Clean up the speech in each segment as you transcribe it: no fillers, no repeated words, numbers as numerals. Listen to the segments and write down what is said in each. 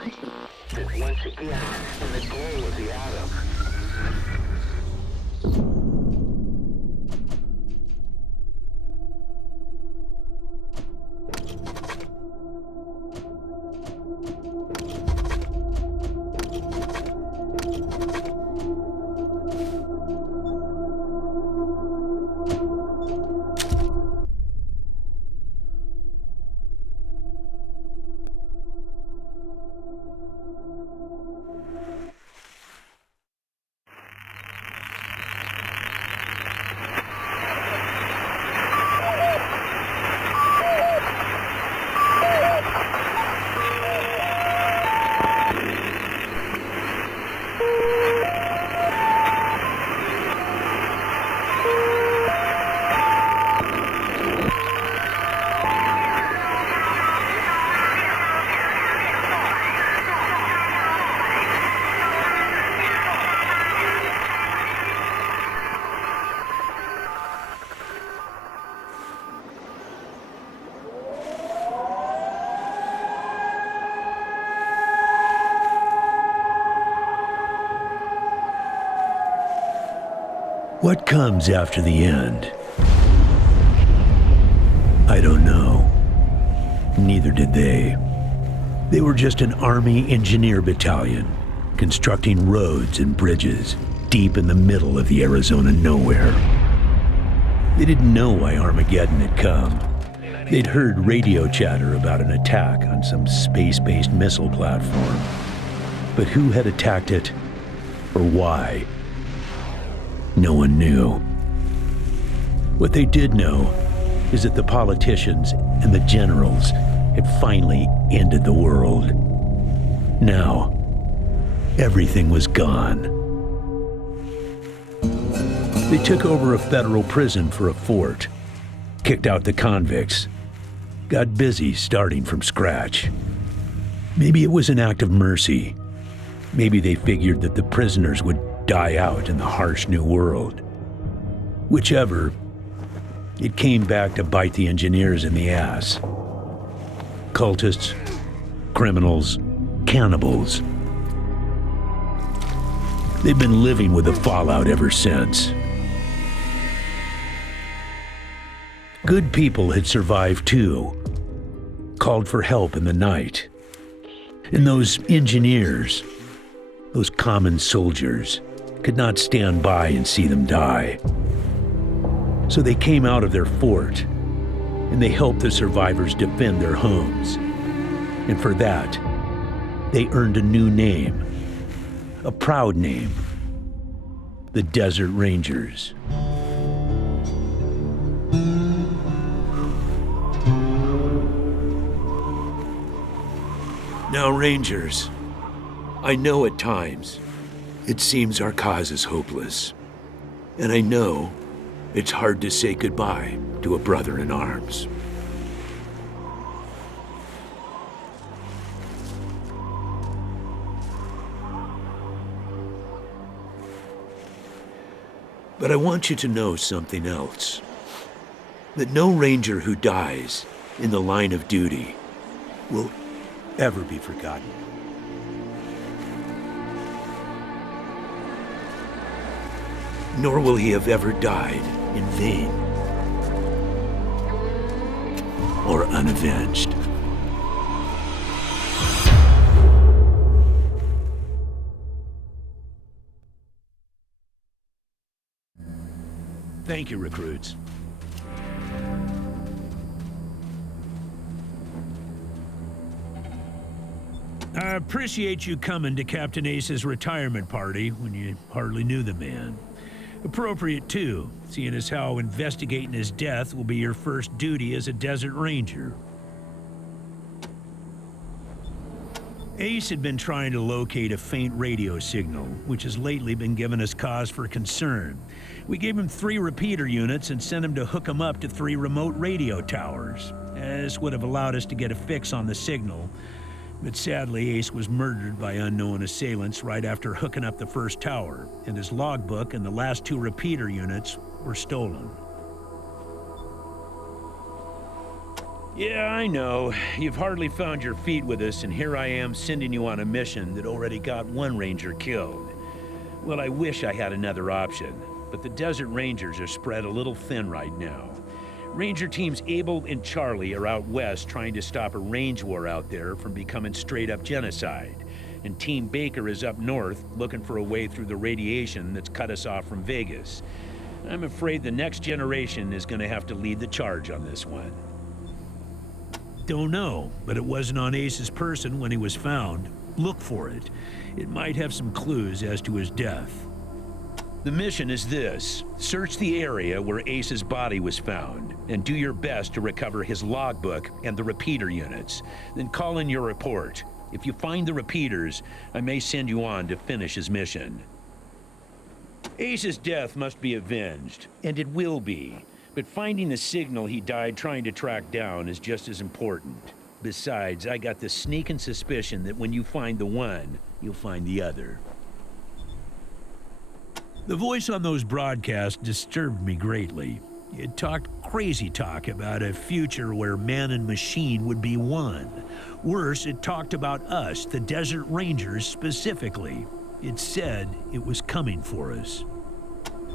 That once again, in the glow of the atom, What comes after the end? I don't know. Neither did they. They were just an Army engineer battalion, constructing roads and bridges deep in the middle of the Arizona nowhere. They didn't know why Armageddon had come. They'd heard radio chatter about an attack on some space-based missile platform. But who had attacked it, or why? No one knew. What they did know is that the politicians and the generals had finally ended the world. Now, everything was gone. They took over a federal prison for a fort, kicked out the convicts, got busy starting from scratch. Maybe it was an act of mercy. Maybe they figured that the prisoners would die out in the harsh new world. Whichever, it came back to bite the engineers in the ass. Cultists, criminals, cannibals. They've been living with the fallout ever since. Good people had survived too, called for help in the night. And those engineers, those common soldiers, could not stand by and see them die. So they came out of their fort, and they helped the survivors defend their homes. And for that, they earned a new name, a proud name, the Desert Rangers. Now, Rangers, I know at times it seems our cause is hopeless, and I know it's hard to say goodbye to a brother in arms. But I want you to know something else. That no Ranger who dies in the line of duty will ever be forgotten. Nor will he have ever died in vain or unavenged. Thank you, recruits. I appreciate you coming to Captain Ace's retirement party when you hardly knew the man. Appropriate, too, seeing as how investigating his death will be your first duty as a Desert Ranger. Ace had been trying to locate a faint radio signal, which has lately been giving us cause for concern. We gave him 3 repeater units and sent him to hook them up to 3 remote radio towers. This would have allowed us to get a fix on the signal. But sadly, Ace was murdered by unknown assailants right after hooking up the first tower, and his logbook and the last 2 repeater units were stolen. Yeah, I know. You've hardly found your feet with us, and here I am sending you on a mission that already got one ranger killed. Well, I wish I had another option, but the Desert Rangers are spread a little thin right now. Ranger teams Abel and Charlie are out west trying to stop a range war out there from becoming straight-up genocide. And Team Baker is up north looking for a way through the radiation that's cut us off from Vegas. I'm afraid the next generation is going to have to lead the charge on this one. Don't know, but it wasn't on Ace's person when he was found. Look for it. It might have some clues as to his death. The mission is this: search the area where Ace's body was found, and do your best to recover his logbook and the repeater units. Then call in your report. If you find the repeaters, I may send you on to finish his mission. Ace's death must be avenged, and it will be. But finding the signal he died trying to track down is just as important. Besides, I got this sneaking suspicion that when you find the one, you'll find the other. The voice on those broadcasts disturbed me greatly. It talked crazy talk about a future where man and machine would be one. Worse, it talked about us, the Desert Rangers, specifically. It said it was coming for us.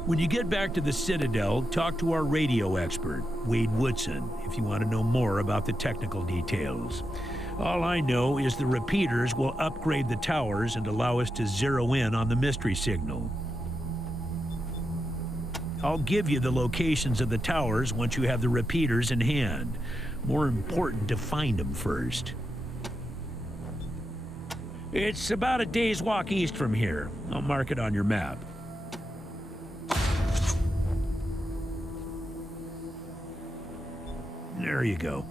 When you get back to the Citadel, talk to our radio expert, Wade Woodson, if you want to know more about the technical details. All I know is the repeaters will upgrade the towers and allow us to zero in on the mystery signal. I'll give you the locations of the towers once you have the repeaters in hand. More important to find them first. It's about a day's walk east from here. I'll mark it on your map. There you go.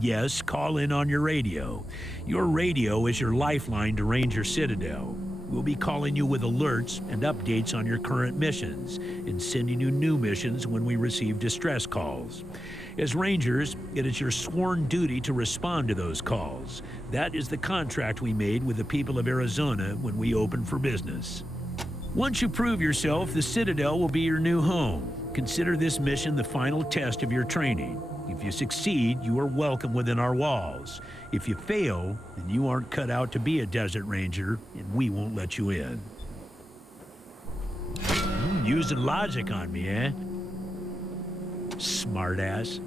Yes, call in on your radio. Your radio is your lifeline to Ranger Citadel. We'll be calling you with alerts and updates on your current missions, and sending you new missions when we receive distress calls. As Rangers, it is your sworn duty to respond to those calls. That is the contract we made with the people of Arizona when we opened for business. Once you prove yourself, the Citadel will be your new home. Consider this mission the final test of your training. If you succeed, you are welcome within our walls. If you fail, then you aren't cut out to be a Desert Ranger, and we won't let you in. Using logic on me, eh? Smartass.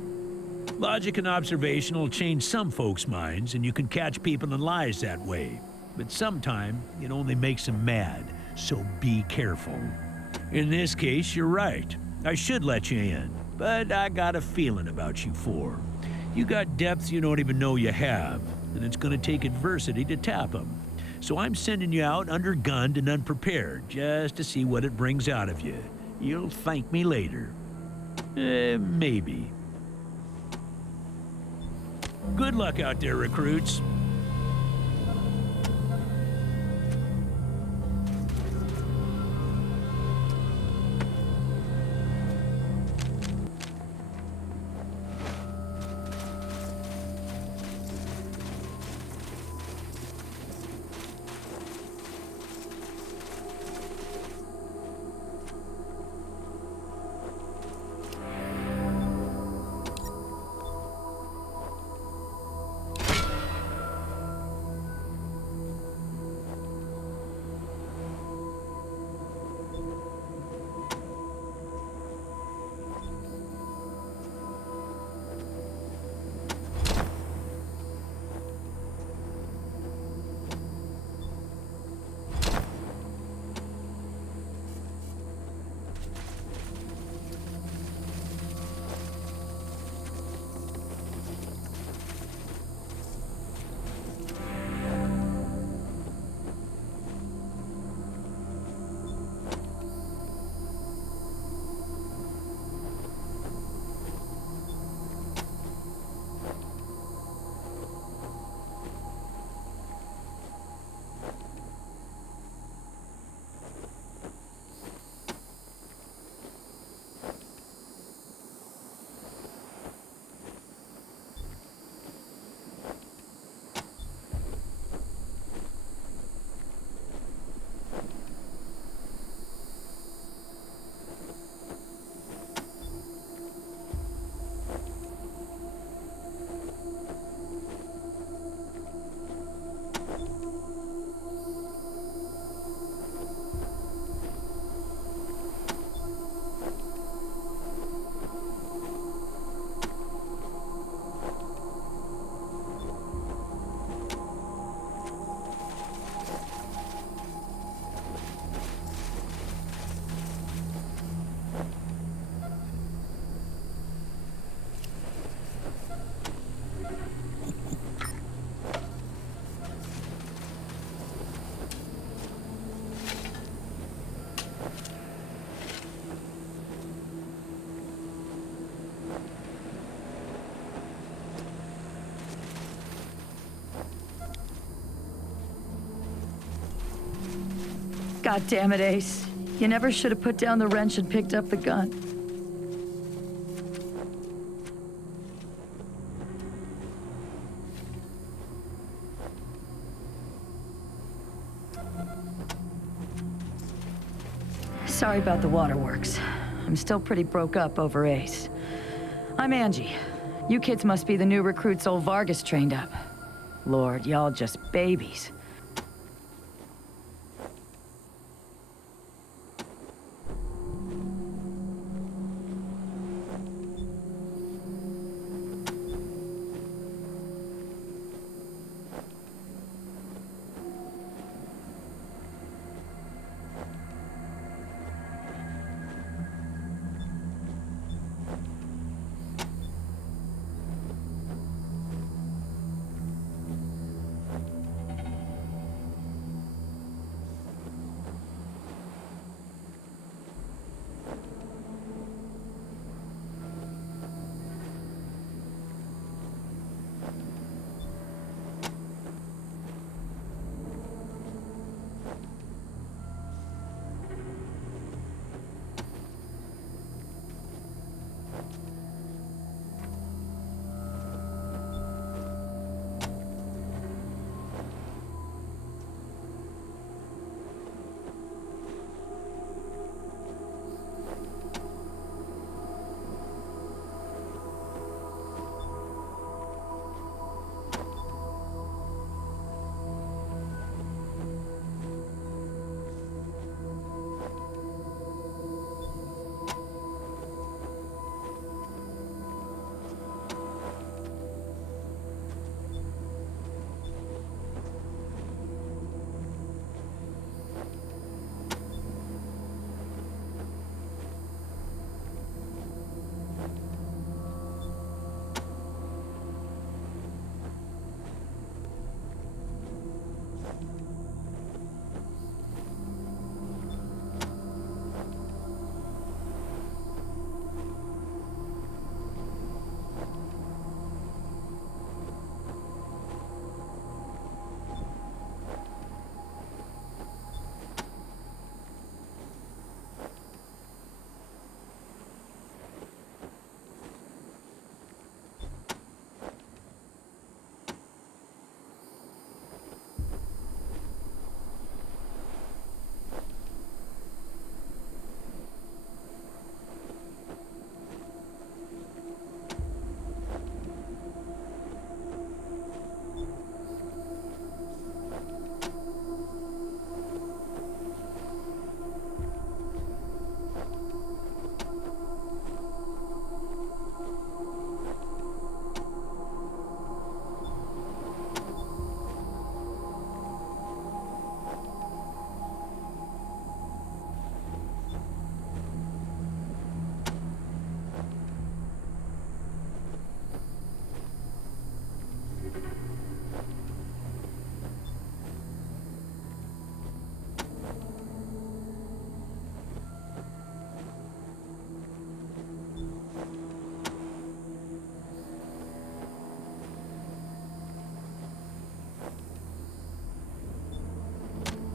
Logic and observation will change some folks' minds, and you can catch people in lies that way. But sometimes, it only makes them mad, so be careful. In this case, you're right. I should let you in, but I got a feeling about you four. You got depths you don't even know you have, and it's gonna take adversity to tap them. So I'm sending you out undergunned and unprepared, just to see what it brings out of you. You'll thank me later. Maybe. Good luck out there, recruits. God damn it, Ace. You never should have put down the wrench and picked up the gun. Sorry about the waterworks. I'm still pretty broke up over Ace. I'm Angie. You kids must be the new recruits old Vargas trained up. Lord, y'all just babies.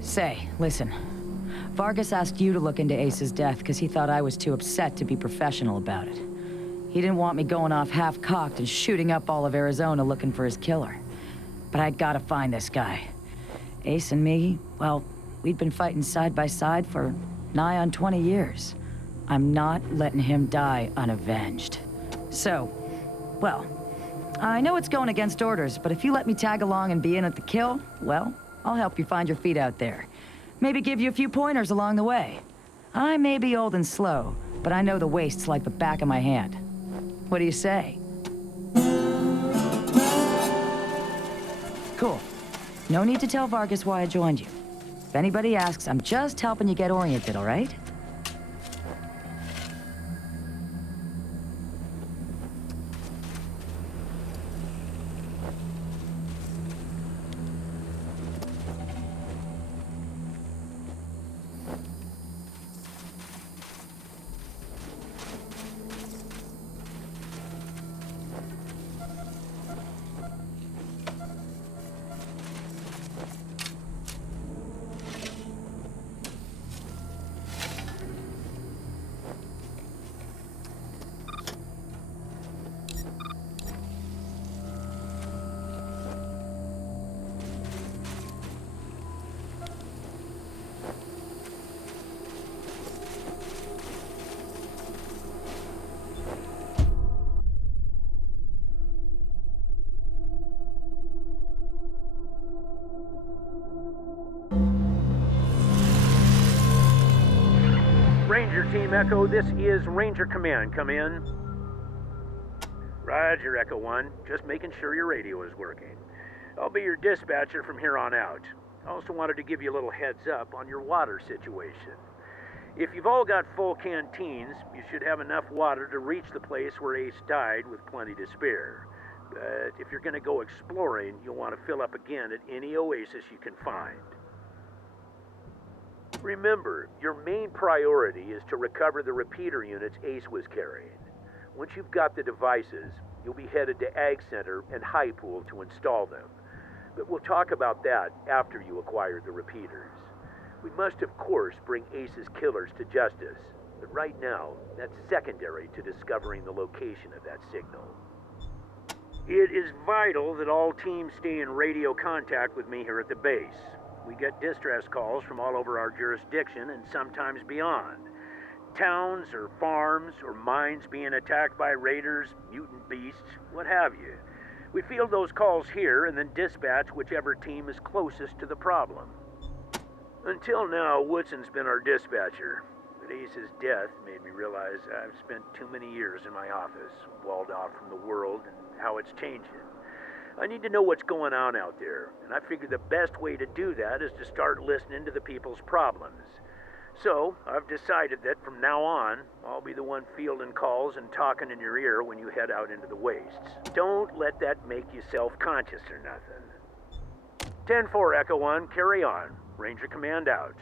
Say, listen. Vargas asked you to look into Ace's death because he thought I was too upset to be professional about it. He didn't want me going off half-cocked and shooting up all of Arizona looking for his killer. But I'd gotta find this guy. Ace and me, well, we'd been fighting side by side for nigh on 20 years. I'm not letting him die unavenged. So, well, I know it's going against orders, but if you let me tag along and be in at the kill, well, I'll help you find your feet out there. Maybe give you a few pointers along the way. I may be old and slow, but I know the wastes like the back of my hand. What do you say? Cool. No need to tell Vargas why I joined you. If anybody asks, I'm just helping you get oriented, all right? Team Echo, this is Ranger Command. Come in. Roger, Echo 1. Just making sure your radio is working. I'll be your dispatcher from here on out. I also wanted to give you a little heads up on your water situation. If you've all got full canteens, you should have enough water to reach the place where Ace died with plenty to spare. But if you're going to go exploring, you'll want to fill up again at any oasis you can find. Remember, your main priority is to recover the repeater units Ace was carrying. Once you've got the devices, you'll be headed to Ag Center and High Pool to install them. But we'll talk about that after you acquire the repeaters. We must, of course, bring Ace's killers to justice. But right now, that's secondary to discovering the location of that signal. It is vital that all teams stay in radio contact with me here at the base. We get distress calls from all over our jurisdiction and sometimes beyond. Towns or farms or mines being attacked by raiders, mutant beasts, what have you. We field those calls here and then dispatch whichever team is closest to the problem. Until now, Woodson's been our dispatcher. But Ace's death made me realize I've spent too many years in my office, walled off from the world and how it's changing. I need to know what's going on out there, and I figure the best way to do that is to start listening to the people's problems. So, I've decided that from now on, I'll be the one fielding calls and talking in your ear when you head out into the wastes. Don't let that make you self-conscious or nothing. 10-4, Echo 1, carry on. Ranger Command out.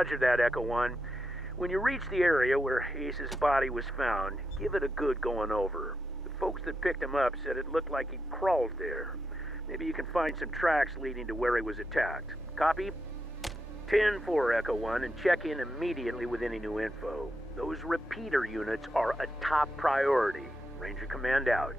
Roger that, Echo 1. When you reach the area where Ace's body was found, give it a good going over. The folks that picked him up said it looked like he crawled there. Maybe you can find some tracks leading to where he was attacked. Copy? 10-4, Echo 1, and check in immediately with any new info. Those repeater units are a top priority. Ranger Command out.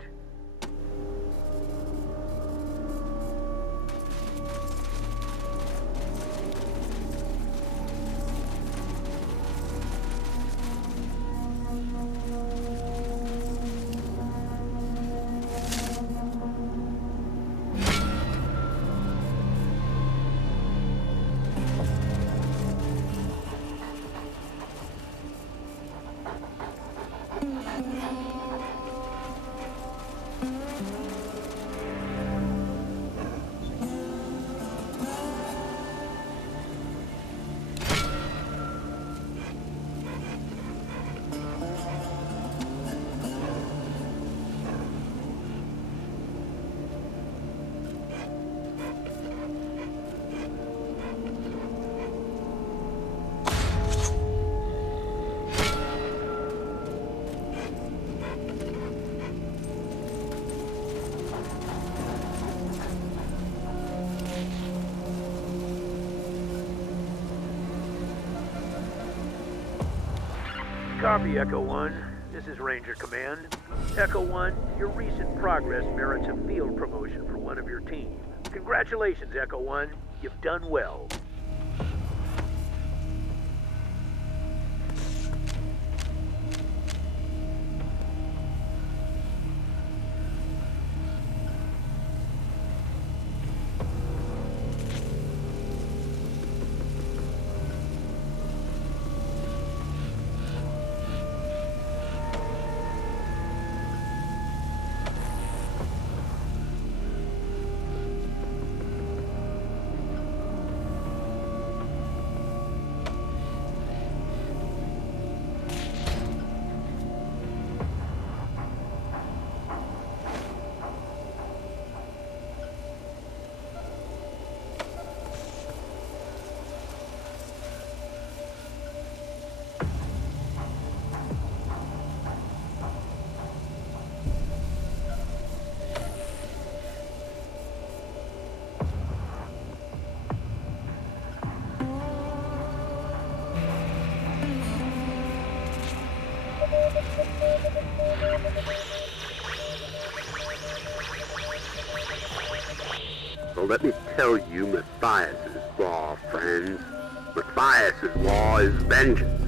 Copy, Echo 1. This is Ranger Command. Echo 1, your recent progress merits a field promotion for one of your team. Congratulations, Echo 1. You've done well. So let me tell you Matthias's law, friends. Matthias's law is vengeance.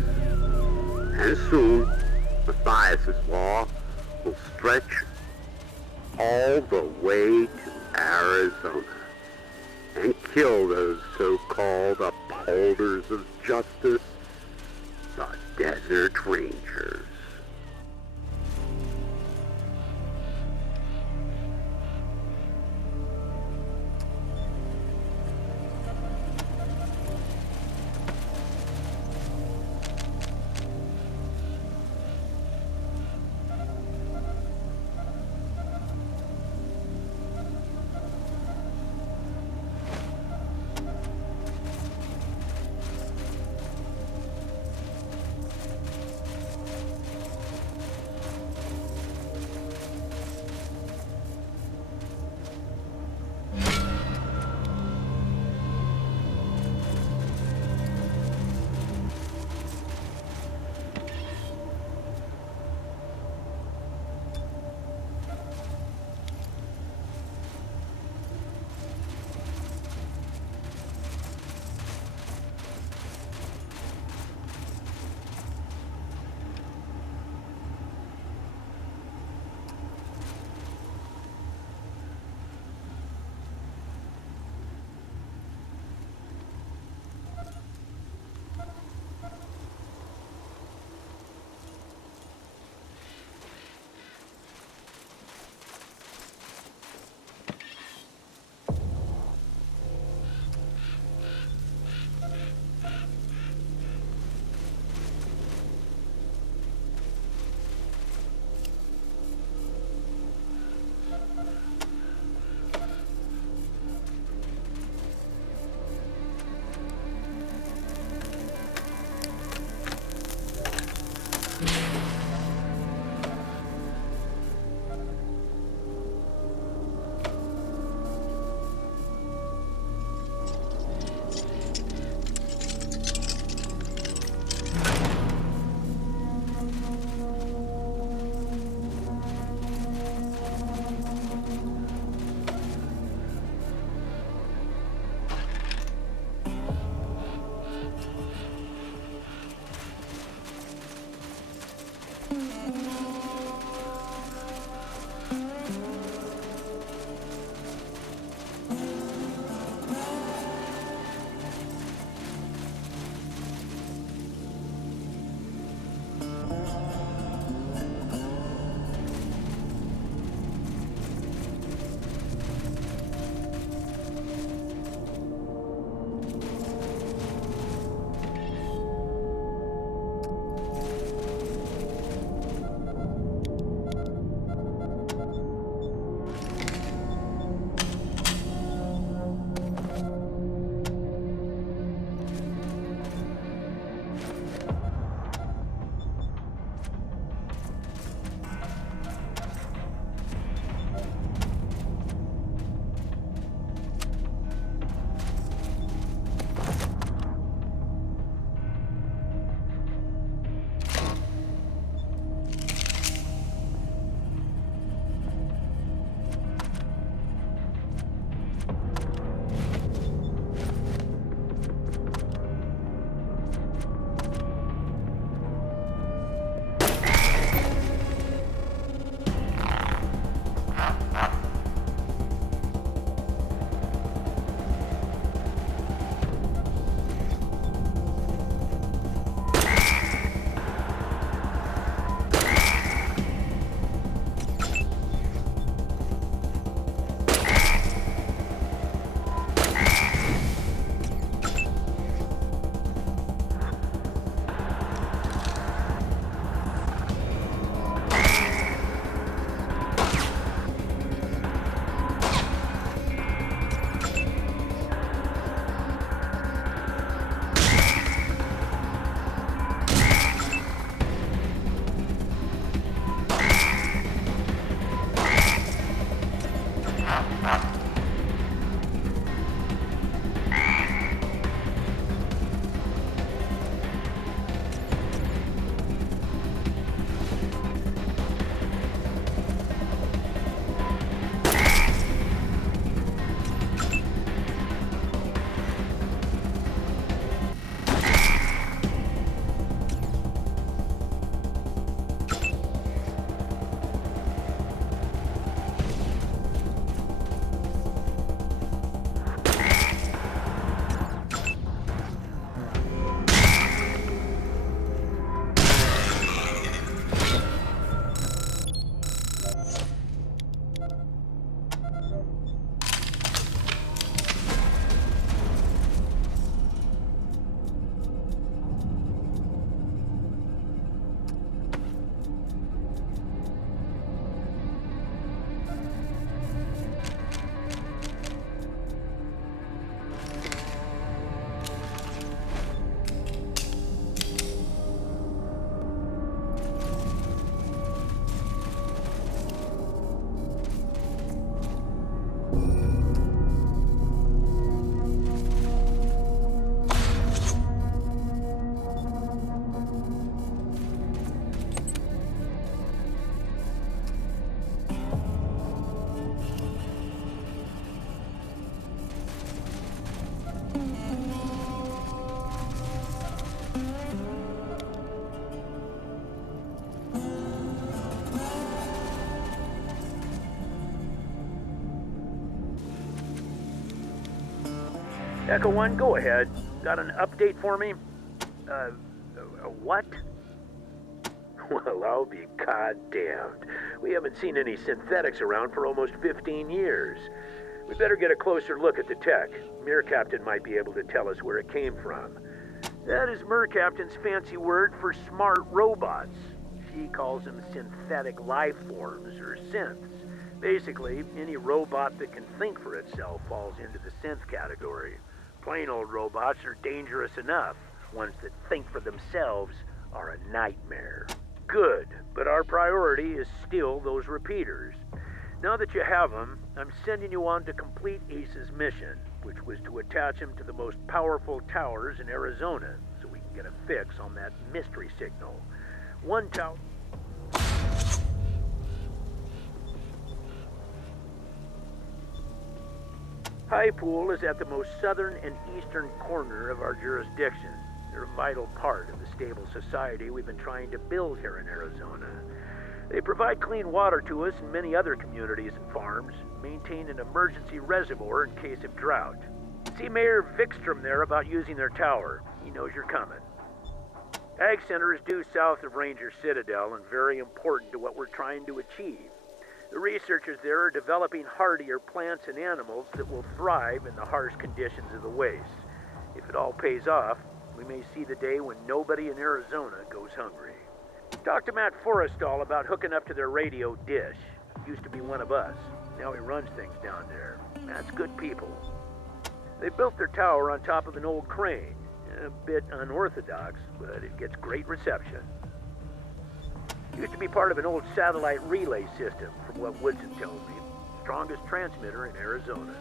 And soon, Matthias's law will stretch all the way to Arizona and kill those so-called upholders of justice, the Desert Rangers. Echo 1, go ahead. Got an update for me? What? Well, I'll be goddamned. We haven't seen any synthetics around for almost 15 years. We better get a closer look at the tech. Mir Captain might be able to tell us where it came from. That is Mir Captain's fancy word for smart robots. She calls them synthetic life forms, or synths. Basically, any robot that can think for itself falls into the synth category. Plain old robots are dangerous enough. Ones that think for themselves are a nightmare. Good, but our priority is still those repeaters. Now that you have them, I'm sending you on to complete Ace's mission, which was to attach him to the most powerful towers in Arizona, so we can get a fix on that mystery signal. One tower... High Pool is at the most southern and eastern corner of our jurisdiction. They're a vital part of the stable society we've been trying to build here in Arizona. They provide clean water to us and many other communities and farms, maintain an emergency reservoir in case of drought. See Mayor Vikstrom there about using their tower. He knows you're coming. Ag Center is due south of Ranger Citadel and very important to what we're trying to achieve. The researchers there are developing hardier plants and animals that will thrive in the harsh conditions of the wastes. If it all pays off, we may see the day when nobody in Arizona goes hungry. Talk to Matt Forrestal about hooking up to their radio dish. Used to be one of us. Now he runs things down there. Matt's good people. They built their tower on top of an old crane. A bit unorthodox, but it gets great reception. Used to be part of an old satellite relay system, from what Woodson tells me. Strongest transmitter in Arizona.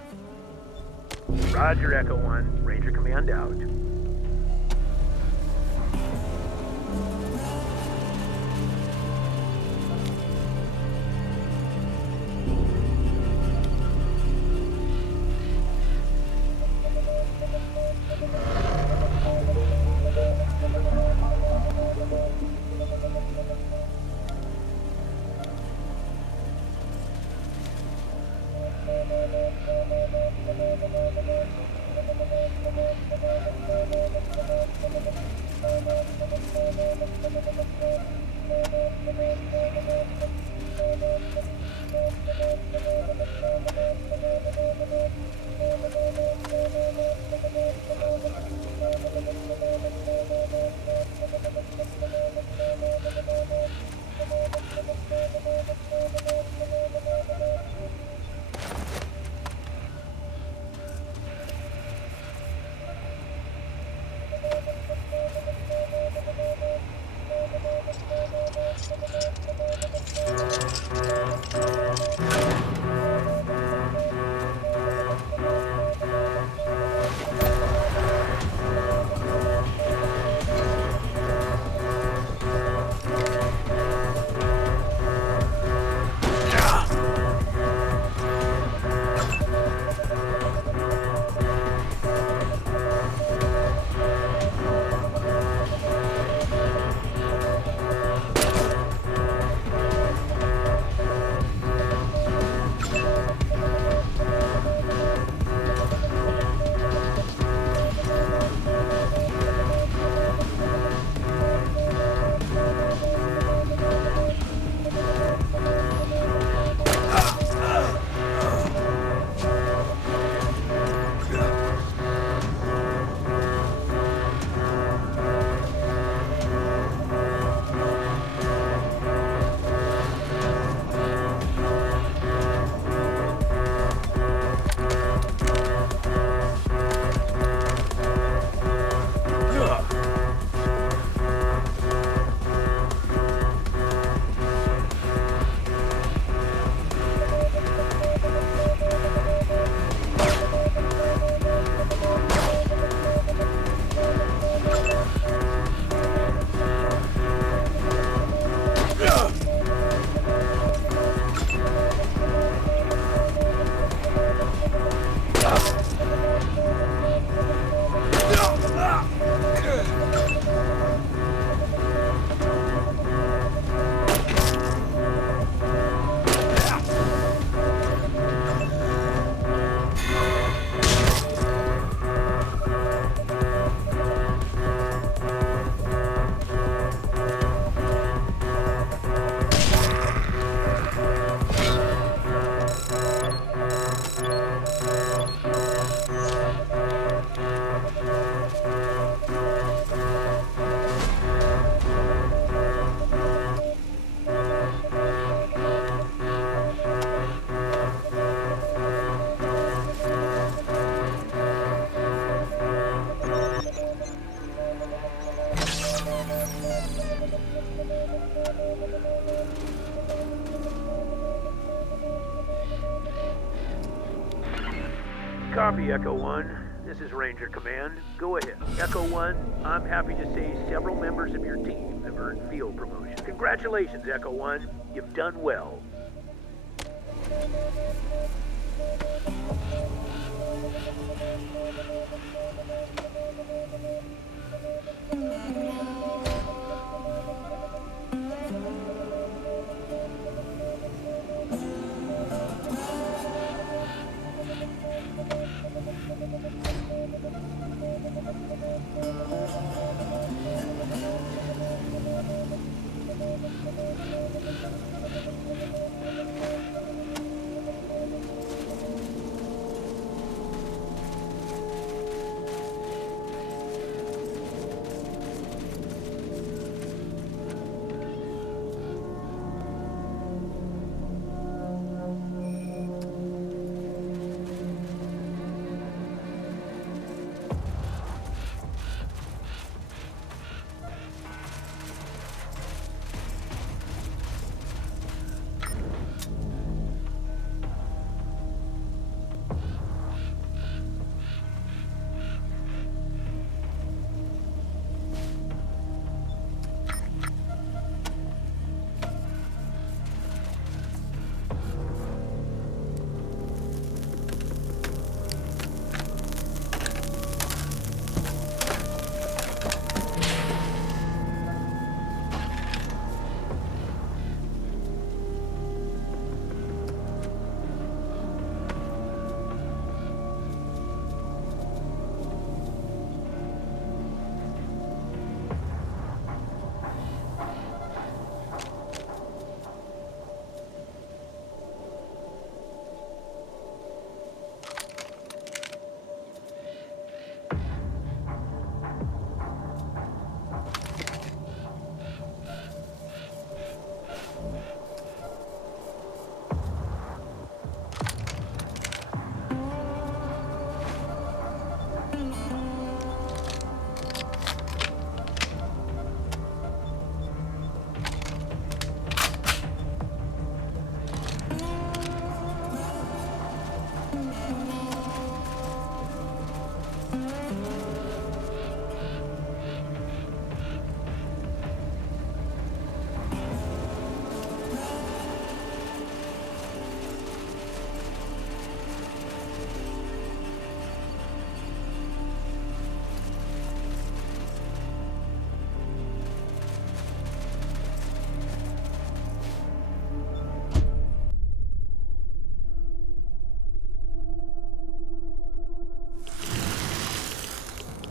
Roger, Echo 1. Ranger Command out. Copy, Echo 1. This is Ranger Command. Go ahead. Echo 1, I'm happy to say several members of your team have earned field promotion. Congratulations, Echo 1. You've done well.